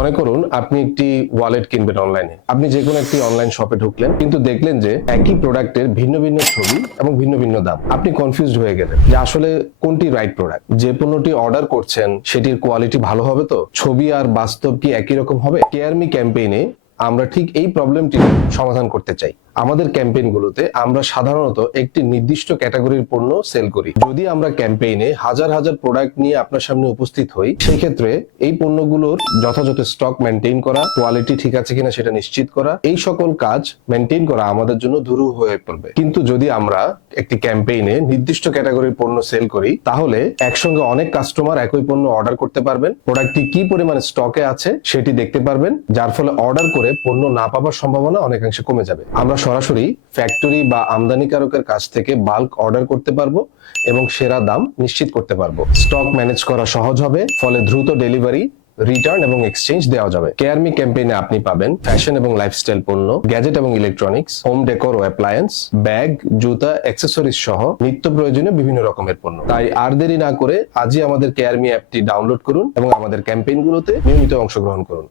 মনে করুন আপনি একটি ওয়ালেট কিনবেন অনলাইনে। আপনি যে কোনো একটি অনলাইন শপে ঢুকলেন, কিন্তু দেখলেন যে একই প্রোডাক্টের ভিন্ন ভিন্ন ছবি এবং ভিন্ন ভিন্ন দাম। আপনি কনফিউজড হয়ে গেলেন যে আসলে কোনটি রাইট প্রোডাক্ট। যে পণ্যটি অর্ডার করছেন সেটির কোয়ালিটি ভালো হবে তো? ছবি আর বাস্তব কি একই রকম হবে? কেয়ার মি ক্যাম্পেইনে আমরা ঠিক এই প্রবলেমটি সমাধান করতে চাই। আমাদের ক্যাম্পেইনগুলোতে আমরা সাধারণত একটি নির্দিষ্ট ক্যাটাগরির পণ্য সেল করি। যদি আমরা ক্যাম্পেইনে হাজার হাজার প্রোডাক্ট নিয়ে আপনার সামনে উপস্থিত হই, সেই ক্ষেত্রে এই পণ্যগুলোর যথাযথ স্টক মেনটেন করা, কোয়ালিটি ঠিক আছে কিনা সেটা নিশ্চিত করা, এই সকল কাজ মেনটেন করা আমাদের জন্য দুরূহ হয়ে পড়বে। কিন্তু যদি আমরা একটি ক্যাম্পেইনে নির্দিষ্ট ক্যাটাগরির পণ্য সেল করি, তাহলে একসঙ্গে অনেক কাস্টমার একই পণ্য অর্ডার করতে পারবেন, প্রোডাক্টটি কি পরিমাণে স্টকে আছে সেটি দেখতে পারবেন, যার ফলে অর্ডার করে পণ্য না পাওয়ার সম্ভাবনা অনেকাংশে কমে যাবে। আমরা সরাসরি ফ্যাক্টরি বা আমদানিকারকের কাছ থেকে বাল্ক অর্ডার করতে পারবো এবং সেরা দাম নিশ্চিত করতে পারবো। স্টক ম্যানেজ করা সহজ হবে, ফলে দ্রুত ডেলিভারি, রিটার্ন এবং এক্সচেঞ্জ দেওয়া যাবে। কেয়ার মি ক্যাম্পেইনে আপনি পাবেন ফ্যাশন এবং লাইফস্টাইল পণ্য, গ্যাজেট এবং ইলেকট্রনিক্স, হোম ডেকোর ও অ্যাপ্লায়েন্স, ব্যাগ, জুতা, অ্যাক্সেসরিজ সহ নিত্য প্রয়োজনীয় বিভিন্ন রকমের পণ্য। তাই আর দেরি না করে আজই আমাদের কেয়ার মি অ্যাপটি ডাউনলোড করুন এবং আমাদের ক্যাম্পেইনগুলোতে নিয়মিত অংশগ্রহণ করুন।